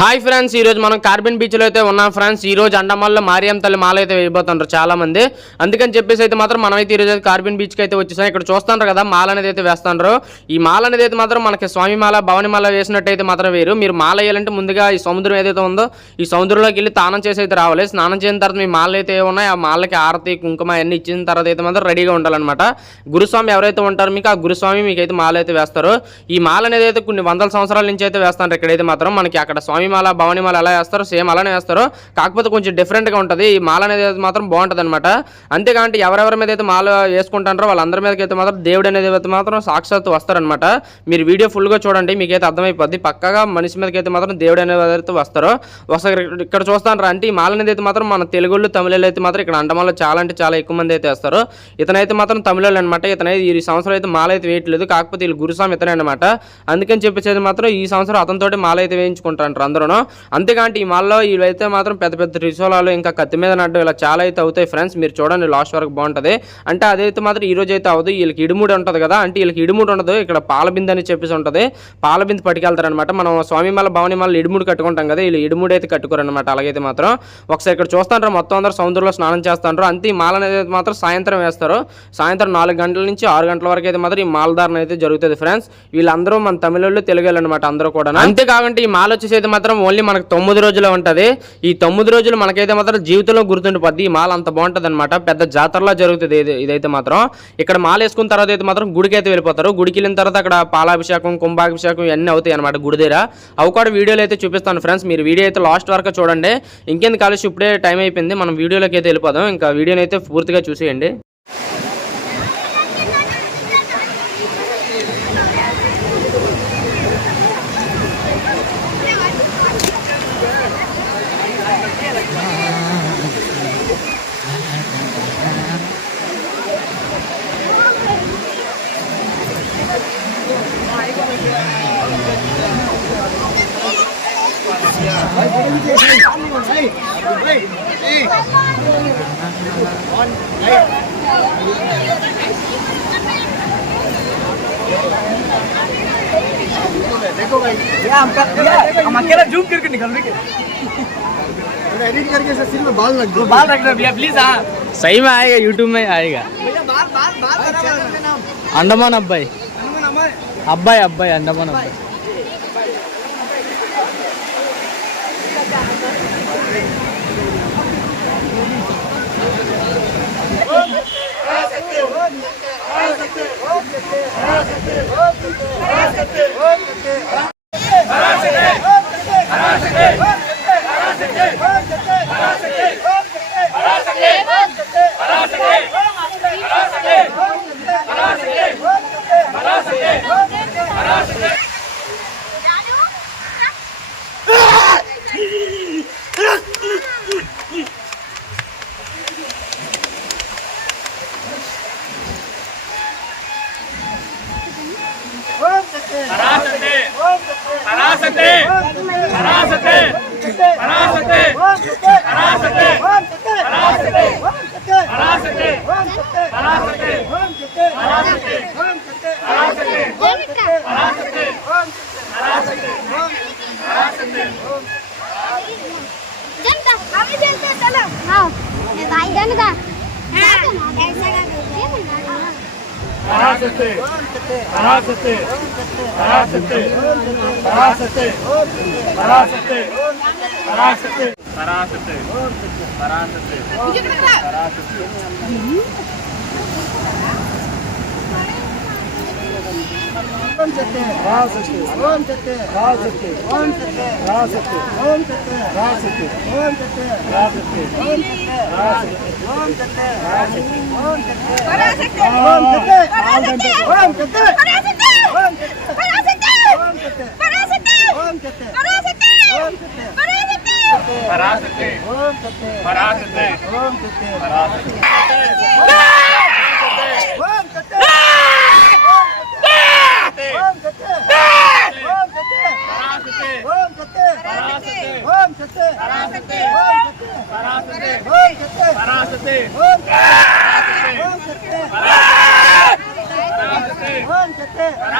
Hi friends, ఈ రోజు మనం కార్బన్ బీచ్ లో అయితే ఉన్నాం ఫ్రెండ్స్. ఈ రోజు అండమాన్లో మారియం తల్లి మాల అయితే వేయబోతున్నారు చాలా మంది. అందుకని చెప్పేసి అయితే మాత్రం మనమైతే ఈ రోజు కార్బన్ బీచ్ కి అయితే వచ్చేసాం. ఇక్కడ చూస్తున్నారు కదా మాల అనేది అయితే వేస్తున్నారు. ఈ మాల అనేది అయితే మాత్రం మనకి స్వామి మాల, భవాని మాల వేసినట్టయితే మాత్రం వేరు. మీరు మాల వేయాలంటే ముందుగా ఈ సముద్రం ఏదైతే ఉందో ఈ సముద్రంలోకి వెళ్ళి స్నానం చేసి అయితే రావాలి. స్నానం చేసిన తర్వాత మీ మాలలు అయితే ఉన్నాయి, ఆ మాలకి ఆరతి కుంకుమ అన్ని ఇచ్చిన తర్వాత అయితే మాత్రం రెడీగా ఉండాలన్నమాట. గురుస్వామి ఎవరైతే ఉంటారో మీకు ఆ గురుస్వామి మీకైతే మాల అయితే వేస్తారు. ఈ మాల అనేది అయితే కొన్ని వందల సంవత్సరాల నుంచి అయితే వేస్తారు. ఇక్కడైతే మాత్రం మనకి అక్కడ స్వామి మాల, భవాని మాల ఎలా వేస్తారో సేమ్ అలానే వేస్తారు, కాకపోతే కొంచెం డిఫరెంట్గా ఉంటుంది. ఈ మాల అనేది మాత్రం బాగుంటుంది అనమాట. అంతేకాంటే ఎవరెవరి మీద అయితే మాల వేసుకుంటారో వాళ్ళందరి మీదకి అయితే మాత్రం దేవుడు అనేది అయితే మాత్రం సాక్షాత్తు వస్తారనమాట. మీరు వీడియో ఫుల్గా చూడండి, మీకైతే అర్థమైపోద్ది. పక్కగా మనిషి మీదకి అయితే మాత్రం దేవుడు అనేది అయితే వస్తారు. ఇక్కడ చూస్తాను అంటే ఈ మాల అనేది అయితే మాత్రం మన తెలుగుళ్ళు, తమిళలు అయితే మాత్రం ఇక్కడ అండమాన్లో చాలా అంటే చాలా ఎక్కువ మంది అయితే వేస్తారు. ఇతనైతే మాత్రం తమిళలు అనమాట. ఇతనైతే ఈ సంవత్సరం అయితే మాల అయితే వేయట్లేదు, కాకపోతే వీళ్ళు గురుస్వామి ఇతనే అనమాట. అందుకని చెప్పేసి మాత్రం ఈ సంవత్సరం అతనితోటి మాల అయితే వేయించుకుంటారు అందరూ. అంతేకాంటే ఈ మాల్లో ఇవైతే మాత్రం పెద్ద పెద్ద త్రిశూలాలు, ఇంకా కత్తి మీద నడ్డు, ఇలా చాలా అయితే అవుతాయి ఫ్రెండ్స్. మీరు చూడండి లాస్ట్ వరకు బాగుంటుంది. అంటే అదైతే మాత్రం ఈ రోజు అయితే అవ్వదు. వీళ్ళకి ఇడుముడి ఉంటుంది కదా, అంటే వీళ్ళకి ఇడుముడి ఉండదు, ఇక్కడ పాలబింది అని చెప్పేసి ఉంటుంది. పాలబింది పట్టుకెళ్తారనమాట. మనం స్వామి మాల, భవాని మాల ఇడుముడి కట్టుకుంటాం కదా, వీళ్ళు ఇడుముడి అయితే కట్టుకోరనమాట. అలాగైతే మాత్రం ఒకసారి ఇక్కడ చూస్తాంటారు, మొత్తం అందరూ సముద్రంలో స్నానం చేస్తారు. అంతే ఈ మాల అనేది మాత్రం సాయంత్రం వేస్తారు. సాయంత్రం 4 గంటల నుంచి 6 గంటల వరకు అయితే మాత్రం ఈ మాలధారణ అయితే జరుగుతుంది ఫ్రెండ్స్. వీళ్ళందరూ మన తమిళళ్ళు, తెలుగు అనమాట అందరూ కూడా. అంతేకాకుండా ఈ మాల వచ్చేసి అయితే మాత్రం ఓన్లీ మనకు 9 రోజులు ఉంటది. ఈ 9 రోజులు మనకైతే మాత్రం జీవితంలో గుర్తుండిపోద్ది. ఈ మాల అంత బాగుంటది అనమాట. పెద్ద జాతరలా జరుగుతుంది ఇదైతే మాత్రం. ఇక్కడ మాల వేసుకున్న తర్వాత అయితే మాత్రం గుడికి అయితే వెళ్ళిపోతారు. గుడికి వెళ్ళిన తర్వాత అక్కడ పాలాభిషేకం, కుంభాభిషేకం ఇవన్నీ అవుతాయి అనమాట గుడి దగ్గర. అవి కూడా వీడియోలో అయితే చూపిస్తాను ఫ్రెండ్స్. మీరు వీడియో అయితే లాస్ట్ వరకు చూడండి. ఇంకెందుకు కలిసి ఇప్పుడే టైం అయిపోయింది, మనం వీడియోలోకి అయితే వెళ్ళిపోదాం. ఇంకా వీడియోని అయితే పూర్తిగా చూసేయండి. देखो भाई, हम अकेला जूम करके निकल रहे एडिट करके सिर में बाल रख दो, बाल रख दो भैया प्लीज। हाँ सही में आएगा, यूट्यूब में आएगा. भैया बाल बाल बाल अंडमान अब्बाई, अब्बाई अब्बाई अंडमान अब्बाई.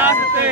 पराशक्ति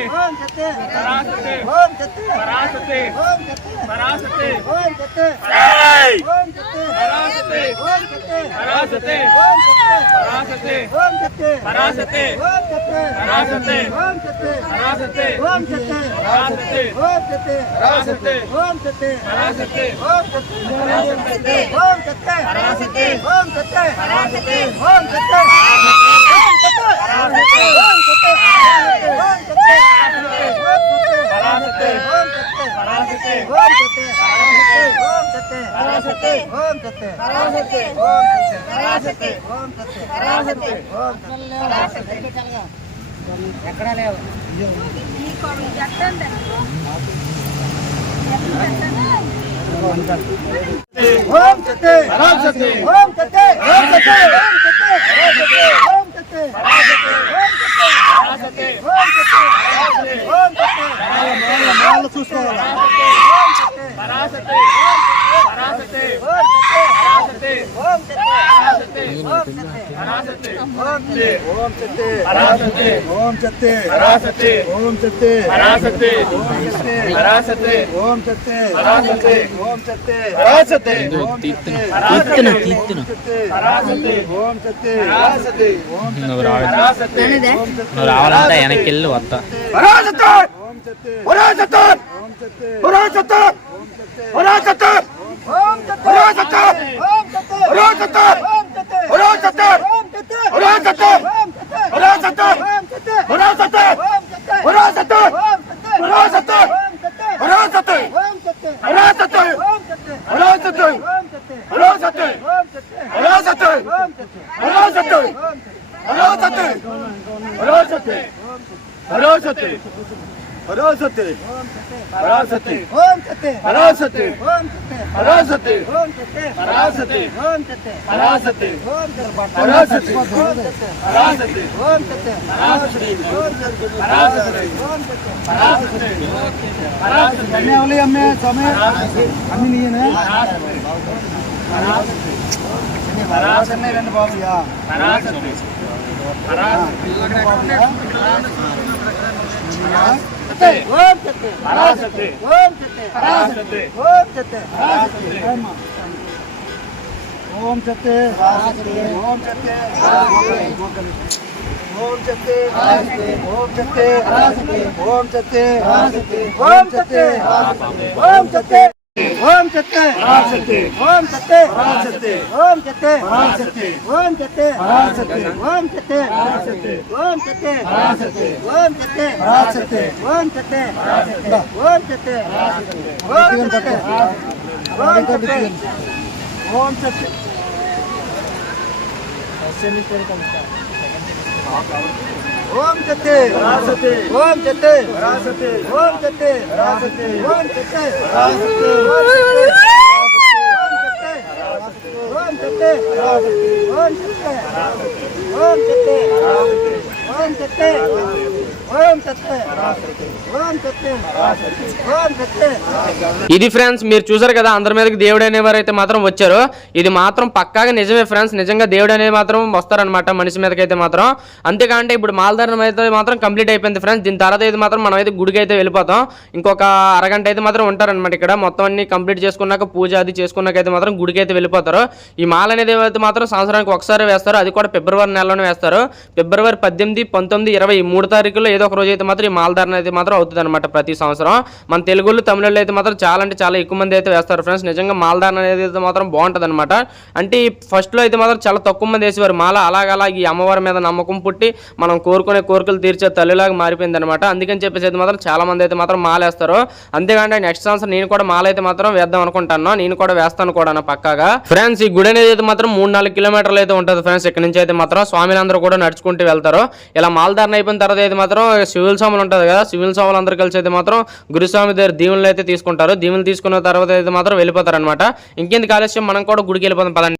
ఎక్కడా లేవు ఓం సతే ఓం సతే ఓం సతే ఓం సతే ఓం సతే మాల చూసుకోవాలి రావాలంటే వెనక్కి వెళ్ళి వస్తా పరాసతే పరాసతే ఓం సతే పరాసతే ఓం సతే పరాసతే ఓం సతే పరాసతే ఓం సతే పరాసతే ఓం సతే పరాసతే ఓం సతే పరాసతే ఓం సతే పరాసతే ఓం సతే పరాసతే ఓం సతే పరాసతే పరాసతే అన్నీ అవలే అమ్మే సమయ అన్నీ నీనే పరాసతే పరాసతే రెండు బాబుయా పరాసతే పరాసతే ఓం సతే పరాసతే ఓం సతే పరాసతే ఓం సతే పరాసతే ఓం సతే పరాసతే ఓం సతే ఓం సతే పరాసతే ఓం సతే పరాసతే ఓం సతే పరాసతే ఓం సతే ఓం సతే ఓం సతే పరాసతే ఓం సతే పరాసతే ఓం సతే పరాసతే ఓం సతే పరాసతే ఓం సతే పరాసతే ఓం సతే పరాసతే ఓం సతే పరాసతే ఓం సతే పరాసతే ఓం సతే ఓం సతే ఓం సతే ఓం సతే పరాసతే ఓం సతే పరాసతే ఓం సతే పరాసతే ఓం సతే పరాసతే ఓం సతే ఓం సతే ఓం సతే ఓం సతే ఓం సతే ఓం సతే ఓం సతే. ఇది ఫ్రెండ్స్ మీరు చూసారు కదా, అందరి మీదకి దేవుడు అనేవారు అయితే మాత్రం వచ్చారు. ఇది మాత్రం పక్కాగా నిజమే ఫ్రెండ్స్, నిజంగా దేవుడు అనేది మాత్రం వస్తారనమాట మనిషి మీదకి అయితే మాత్రం. అంతేకాంటే ఇప్పుడు మాలధారణం అయితే మాత్రం కంప్లీట్ అయిపోయింది ఫ్రెండ్స్. దీని తర్వాత అయితే మాత్రం మనం అయితే గుడికి అయితే వెళ్ళిపోతాం. ఇంకొక అరగంట అయితే మాత్రం ఉంటారనమాట ఇక్కడ. మొత్తం అన్ని కంప్లీట్ చేసుకున్నాక పూజ అది చేసుకున్నాక అయితే మాత్రం గుడికి అయితే వెళ్ళిపోతారు. ఈ మాల అనేది అయితే మాత్రం సంవత్సరానికి ఒకసారి వేస్తారు, అది కూడా ఫిబ్రవరి నెలలోనే వేస్తారు. ఫిబ్రవరి 18, 19, 20 3 తారీఖుల్లో ఏదో ఒక రోజు అయితే మాత్రం ఈ మాలధారణ అయితే మాత్రం అవుతుంది అనమాట ప్రతి సంవత్సరం. మన తెలుగులో తమిళలో అయితే మాత్రం చాలా అంటే చాలా ఎక్కువ మంది అయితే వేస్తారు ఫ్రెండ్స్. నిజంగా మాలధారణ అనేది అయితే మాత్రం బాగుంటుంది అనమాట. అంటే ఫస్ట్లో అయితే మాత్రం చాలా తక్కువ మంది వేసేవారు మాల. అలాగలా ఈ అమ్మవారి మీద నమ్మకం పుట్టి మనం కోరుకునే కోరికలు తీర్చే తల్లిలాగా మారిపోయింది అనమాట. అందుకని చెప్పేసి అయితే మాత్రం చాలా మంది అయితే మాత్రం మాల వేస్తారు. అంతేకాంటే నెక్స్ట్ సంవత్సరం నేను కూడా మాల అయితే మాత్రం వేద్దాం అనుకుంటాను, నేను కూడా వేస్తాను కూడా పక్కాగా ఫ్రెండ్స్. ఈ గుడి అనేది అయితే మాత్రం 3-4 కిలోమీటర్లు అయితే ఉంటుంది ఫ్రెండ్స్. ఇక్కడ నుంచి అయితే మాత్రం స్వామిలందరూ కూడా నడుచుకుంటూ వెళ్తారు. ఇలా మాలధారణ అయిపోయిన తర్వాత అయితే మాత్రం సివిల్ స్వాములు ఉంటుంది కదా, సివిల్ స్వాములు అందరూ కలిసి అయితే మాత్రం గురుస్వామి దగ్గర దీవులు అయితే తీసుకుంటారు. దీవులు తీసుకున్న తర్వాత అయితే మాత్రం వెళ్ళిపోతారు అనమాట. ఇంకెందుకు ఆలస్యం, మనం కూడా గుడికి వెళ్ళిపోతాం పదండి.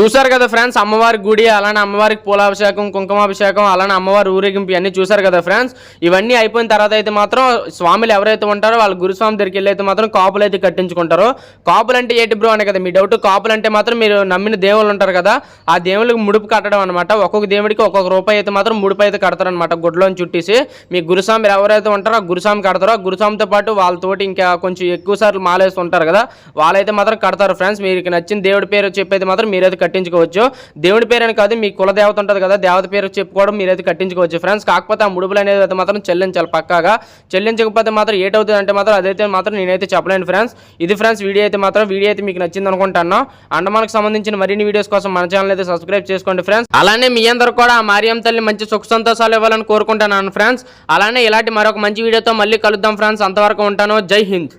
చూసారు కదా ఫ్రెండ్స్, అమ్మవారి గుడి, అలానే అమ్మవారికి పూలాభిషేకం, కుంకుమాభిషేకం, అలానే అమ్మవారి ఊరేగింపు ఇవన్నీ చూసారు కదా ఫ్రెండ్స్. ఇవన్నీ అయిపోయిన తర్వాత అయితే మాత్రం స్వాములు ఎవరైతే ఉంటారో వాళ్ళ గురుస్వామి దగ్గరికి వెళ్ళి అయితే మాత్రం కాపులు అయితే కట్టించుకుంటారు. కాపులు అంటే ఏంటి బ్రో అనే కదా మీ డౌట్. కాపులు అంటే మాత్రం మీరు నమ్మిన దేవుళ్ళు ఉంటారు కదా, ఆ దేవుళ్ళకి ముడుపు కట్టడం అనమాట. ఒక్కొక్క దేవుడికి ఒక్కొక్క రూపాయి అయితే మాత్రం ముడుపు అయితే కడతారనమాట. గుడ్లోని చుట్టేసి మీ గురుస్వామి ఎవరైతే ఉంటారో ఆ గురుస్వామి కడతారో, ఆ గురుస్వామితో పాటు వాళ్ళతోటి ఇంకా కొంచెం ఎక్కువ సార్లు మాలేసి ఉంటారు కదా, వాళ్ళైతే మాత్రం కడతారు ఫ్రెండ్స్. మీకు నచ్చిన దేవుడి పేరు చెప్పైతే మాత్రం మీరైతే కట్టించుకోవచ్చు. దేవుడి పేరు అని కాదు, మీ కుల దేవత ఉంటుంది కదా, దేవత పేరు చెప్పుకోవడం మీరైతే కట్టించుకోవచ్చు ఫ్రెండ్స్. కాకపోతే ఆ ముడుపులు అనేది అయితే మాత్రం చెల్లించాలి పక్కాగా. చెల్లించకపోతే మాత్రం ఏటవుతుంది అంటే మాత్రం అదైతే మాత్రం నేనైతే చెప్పలేను ఫ్రెండ్స్. ఇది ఫ్రెండ్స్ వీడియో అయితే మీకు నచ్చింది అనుకుంటాను. అండమానికి సంబంధించిన మరిన్ని వీడియోస్ కోసం మన ఛానల్ అయితే సబ్స్క్రైబ్ చేసుకోండి ఫ్రెండ్స్. అలానే మీ అందరూ కూడా ఆ మారియం తల్లి మంచి సుఖ సంతోషాలు ఇవ్వాలని కోరుకుంటున్నాను ఫ్రెండ్స్. అలానే ఇలాంటి మరొక మంచి వీడియోతో మళ్ళీ కలుద్దాం ఫ్రెండ్స్. అంతవరకు ఉంటాను. జై హింద్.